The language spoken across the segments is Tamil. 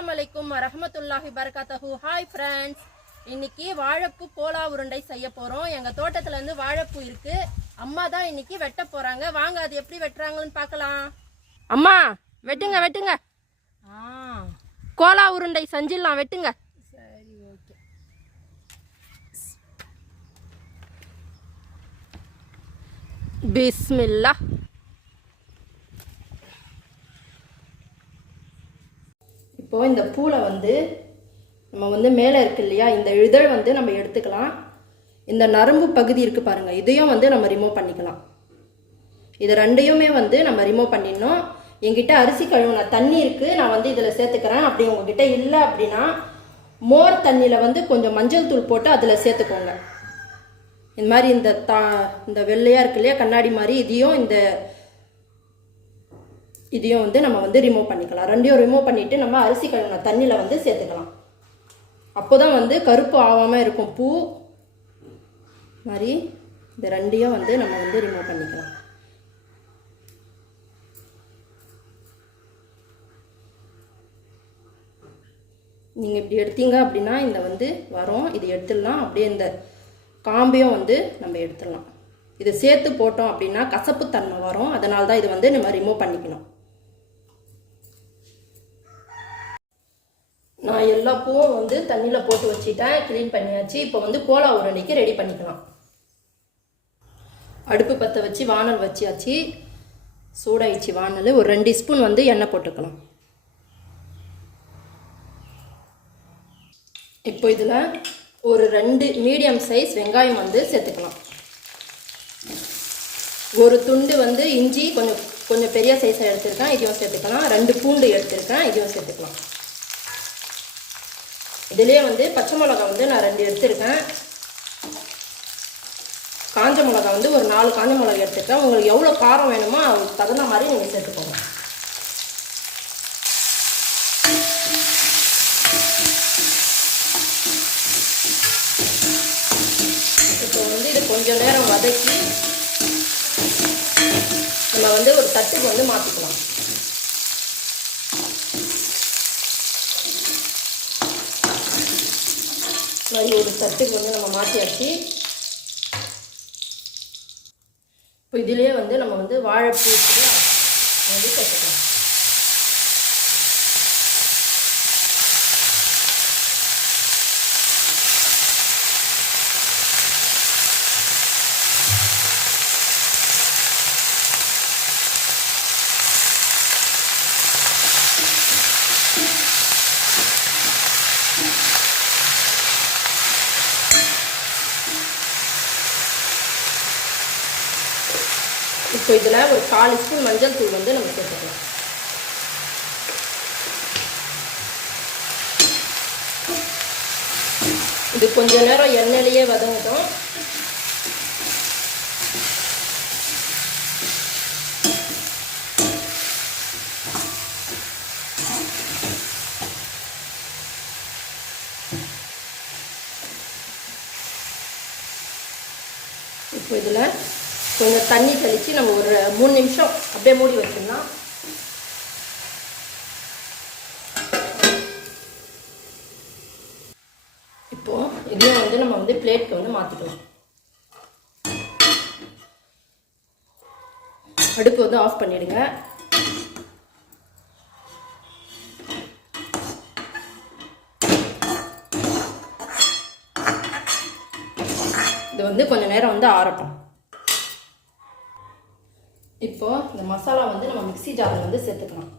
அஸ்ஸலாமு அலைக்கும் வரஹ்மத்துல்லாஹி பரகாத்தஹு. ஹாய் ஃப்ரெண்ட்ஸ், இன்னைக்கு வாழைப்பூ கோலா உருண்டை செய்ய போகிறோம். எங்கள் தோட்டத்தில் இருந்து வாழைப்பூ இருக்கு. அம்மா தான் இன்னைக்கு வெட்ட போகிறாங்க. வாங்க அது எப்படி வெட்டுறாங்கன்னு பார்க்கலாம். அம்மா வெட்டுங்க வெட்டுங்க. கோலா உருண்டை செஞ்சிடலாம், வெட்டுங்க. சரி, ஓகே. பிஸ்மில்லா. இப்போ இந்த பூலை நம்ம மேலே இருக்கு இல்லையா, இந்த இதழ் நம்ம எடுத்துக்கலாம். இந்த நரம்பு பகுதி இருக்குது பாருங்கள், இதையும் நம்ம ரிமூவ் பண்ணிக்கலாம். இது ரெண்டையுமே நம்ம ரிமூவ் பண்ணிடணும். என்கிட்ட அரிசி கழுவுன தண்ணி இருக்குது, நான் இதில் சேர்த்துக்கிறேன். அப்படி உங்ககிட்ட இல்லை அப்படின்னா மோர் தண்ணியில் கொஞ்சம் மஞ்சள் தூள் போட்டு அதில் சேர்த்துக்கோங்க. இந்த மாதிரி இந்த வெள்ளையாக இருக்கு இல்லையா கண்ணாடி மாதிரி, இதையும் நம்ம ரிமூவ் பண்ணிக்கலாம். ரெண்டையும் ரிமூவ் பண்ணிவிட்டு நம்ம அரிசி கழுவின தண்ணியில் சேர்த்துக்கலாம். அப்போ தான் கருப்பு ஆகாமல் இருக்கும் பூ மாதிரி. இந்த ரெண்டையும் நம்ம ரிமூவ் பண்ணிக்கலாம். நீங்கள் இப்படி எடுத்தீங்க அப்படின்னா இந்த வரும், இது எடுத்துடலாம். அப்படியே இந்த காம்பையும் நம்ம எடுத்துடலாம். இதை சேர்த்து போட்டோம் அப்படின்னா கசப்புத்தன்மை வரும். அதனால தான் இது நம்ம ரிமூவ் பண்ணிக்கணும். நான் எல்லா பூவும் தண்ணியில் போட்டு வச்சுட்டேன், க்ளீன் பண்ணியாச்சு. இப்போ கோலா உருண்டைக்கு ரெடி பண்ணிக்கலாம். அடுப்பு பற்ற வச்சு வானல் வச்சியாச்சு, சூடாயிடுச்சு வானல். ஒரு 2 ஸ்பூன் எண்ணெய் போட்டுக்கலாம். இப்போ இதில் ஒரு 2 மீடியம் சைஸ் வெங்காயம் சேர்த்துக்கலாம். ஒரு துண்டு இஞ்சி கொஞ்சம் பெரிய சைஸாக எடுத்துருக்கேன், இதையும் சேர்த்துக்கலாம். 2 பூண்டு எடுத்துருக்கேன், இதையும் சேர்த்துக்கலாம். இதுலேயே பச்சை மிளகா நான் 2 எடுத்துருக்கேன். காஞ்ச மிளகா ஒரு 4 காஞ்ச மிளகா எடுத்துருக்கேன். உங்களுக்கு எவ்வளோ காரம் வேணுமோ அதுக்கு தகுந்த மாதிரி நீங்கள் சேர்த்துக்கோங்க. இப்போ இது கொஞ்சம் நேரம் வதக்கி நம்ம ஒரு தட்டுக்கு மாற்றிக்கலாம். மாதிரி ஒரு தட்டுக்கு நம்ம மாற்றியாச்சு. இப்போ இதுலேயே நம்ம வாழைப்பூ சேர்த்துக்கலாம். இப்போ இதில் ஒரு 4 ஸ்பூன் மஞ்சள் தூள் நம்ம சேர்த்துக்கலாம். இது கொஞ்ச நேரம் எண்ணெயிலேயே வதங்கட்டும். இப்போ இதில் கொஞ்சம் தண்ணி தெளித்து நம்ம ஒரு 3 நிமிஷம் அப்படியே மூடி வச்சிடலாம். இப்போது இதையும் நம்ம பிளேட்க்கு மாற்றிக்கலாம். அடுப்பு ஆஃப் பண்ணிடுங்க. இது கொஞ்சம் நேரம் ஆறட்டும். இப்போ இந்த மசாலா நம்ம மிக்ஸி ஜாரில் சேர்த்துக்கலாம்.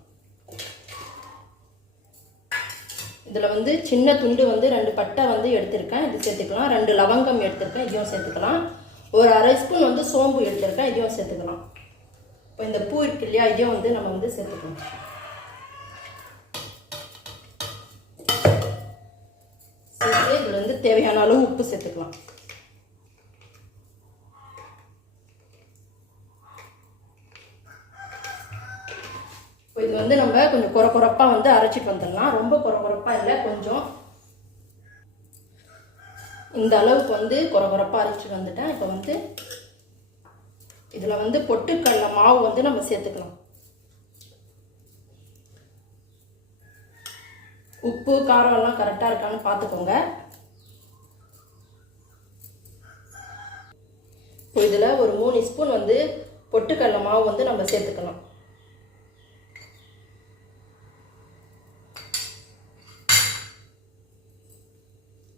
இதில் சின்ன துண்டு 2 பட்டை எடுத்திருக்கேன், இது சேர்த்துக்கலாம். 2 லவங்கம் எடுத்திருக்கேன், இதையும் சேர்த்துக்கலாம். ஒரு அரை ஸ்பூன் சோம்பு எடுத்திருக்கேன், இதையும் சேர்த்துக்கலாம். இப்போ இந்த பூ இருக்கு இல்லையா, இதையும் நம்ம சேர்த்துக்கலாம். சேர்த்து இதில் தேவையான அளவு உப்பு சேர்த்துக்கலாம். இது நம்ம கொஞ்சம் குறப்பாக அரைச்சிட்டு வந்துடலாம். ரொம்ப குறப்பாக இல்லை, கொஞ்சம் இந்த அளவுக்கு குறப்பாக அரைச்சிட்டு வந்துட்டேன். இப்போ இதில் பொட்டுக்கடலை மாவு நம்ம சேர்த்துக்கலாம். உப்பு காரம் எல்லாம் கரெக்டாக இருக்கான்னு பார்த்துக்கோங்க. இப்போ இதில் ஒரு 3 ஸ்பூன் வந்து பொட்டுக்கடலை மாவு வந்து நம்ம சேர்த்துக்கலாம்.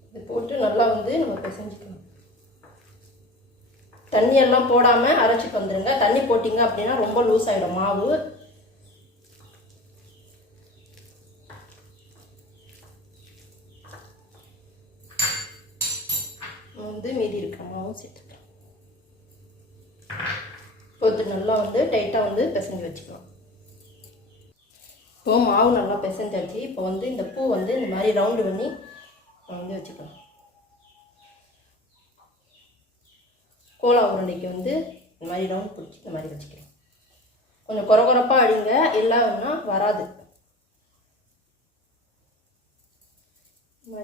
இது போட்டு நல்லா வந்து நம்ம பிசைஞ்சிக்கணும். தண்ணி எல்லாம் போடாமல் அரைச்சிட்டு வந்துடுங்க. தண்ணி போட்டிங்க அப்படின்னா ரொம்ப லூஸ் ஆகிடும் மாவு. வந்து மீதி இருக்கிற மாவும் சேர்த்துக்கலாம். இப்போ நல்லா வந்து டைட்டாக வந்து பிசைஞ்சு வச்சுக்கலாம். இப்போ மாவு நல்லா பிசைஞ்சாச்சு. இப்போ வந்து இந்த பூ வந்து இந்த மாதிரி ரவுண்டு பண்ணி வந்து வச்சுக்கலாம். கோலா உருண்டைக்கு வந்து இந்த மாதிரி ரவுண்ட் பிடிச்சி இந்த மாதிரி வச்சுக்கலாம். கொஞ்சம் குறகுறப்பாக அடிங்க, இல்லைன்னா வராது. இந்த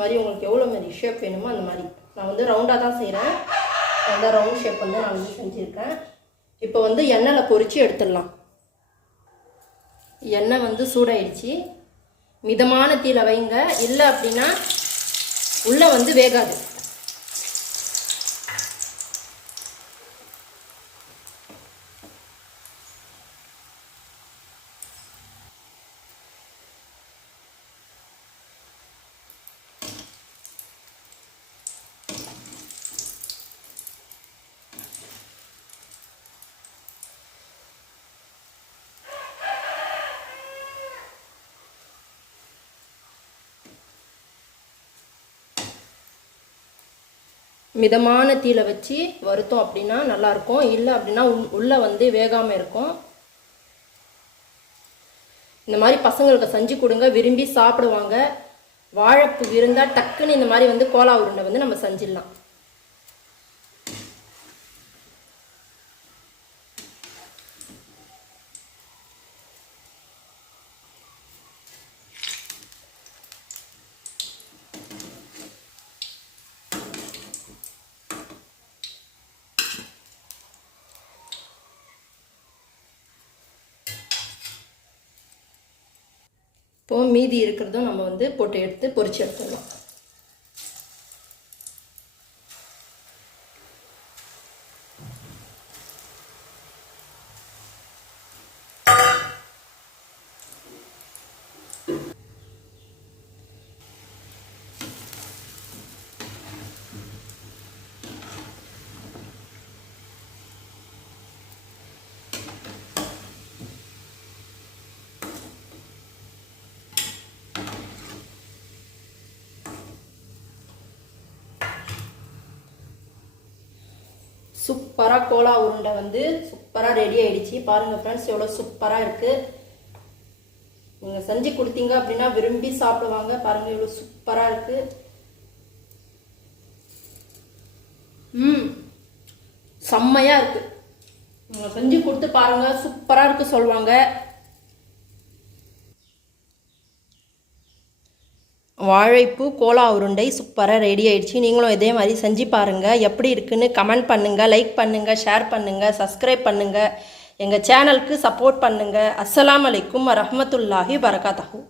மாதிரி உங்களுக்கு எவ்வளோ மாதிரி ஷேப் வேணுமோ அந்த மாதிரி. நான் வந்து ரவுண்டாக தான் செய்கிறேன். அந்த ரவுண்ட் ஷேப் வந்து நான் வந்து செஞ்சுருக்கேன். இப்போ வந்து எண்ணெயில் பொரித்து எடுத்துடலாம். எண்ணெய் வந்து சூடாயிடுச்சு. மிதமான தீயில வைங்க, இல்லை அப்படின்னா உள்ளே வந்து வேகாது. மிதமான தீயில வச்சு வறுத்தோம் அப்படின்னா நல்லாயிருக்கும். இல்லை அப்படின்னா உள்ளே வந்து வேகாமல் இருக்கும். இந்த மாதிரி பசங்களுக்கு செஞ்சு கொடுங்க, விரும்பி சாப்பிடுவாங்க. வாழைப்பூ இருந்தால் டக்குன்னு இந்த மாதிரி வந்து கோலா உருண்டை வந்து நம்ம செஞ்சிடலாம். இப்போ மீதி இருக்கிறதும் நம்ம வந்து போட்டு எடுத்து பொரிச்சு எடுத்துடலாம். சூப்பராக கோலா உருண்டை வந்து சூப்பராக ரெடி ஆகிடுச்சு. பாருங்கள் ஃப்ரெண்ட்ஸ், எவ்வளோ சூப்பராக இருக்குது. நீங்கள் செஞ்சு கொடுத்தீங்க அப்படின்னா விரும்பி சாப்பிடுவாங்க. பாருங்கள் எவ்வளோ சூப்பராக இருக்குது. செம்மையாக இருக்குது. நீங்கள் செஞ்சு கொடுத்து பாருங்கள், சூப்பராக இருக்குது சொல்லுவாங்க. வாழைப்பூ கோலா உருண்டை சூப்பராக ரெடி ஆயிடுச்சு. நீங்களும் இதே மாதிரி செஞ்சு பாருங்கள். எப்படி இருக்குன்னு கமெண்ட் பண்ணுங்கள், லைக் பண்ணுங்கள், ஷேர் பண்ணுங்கள், சப்ஸ்கிரைப் பண்ணுங்கள். எங்கள் சேனலுக்கு சப்போர்ட் பண்ணுங்கள். அஸ்ஸலாமு அலைக்கும் வரஹ்மத்துல்லாஹி வரகாத்துஹு.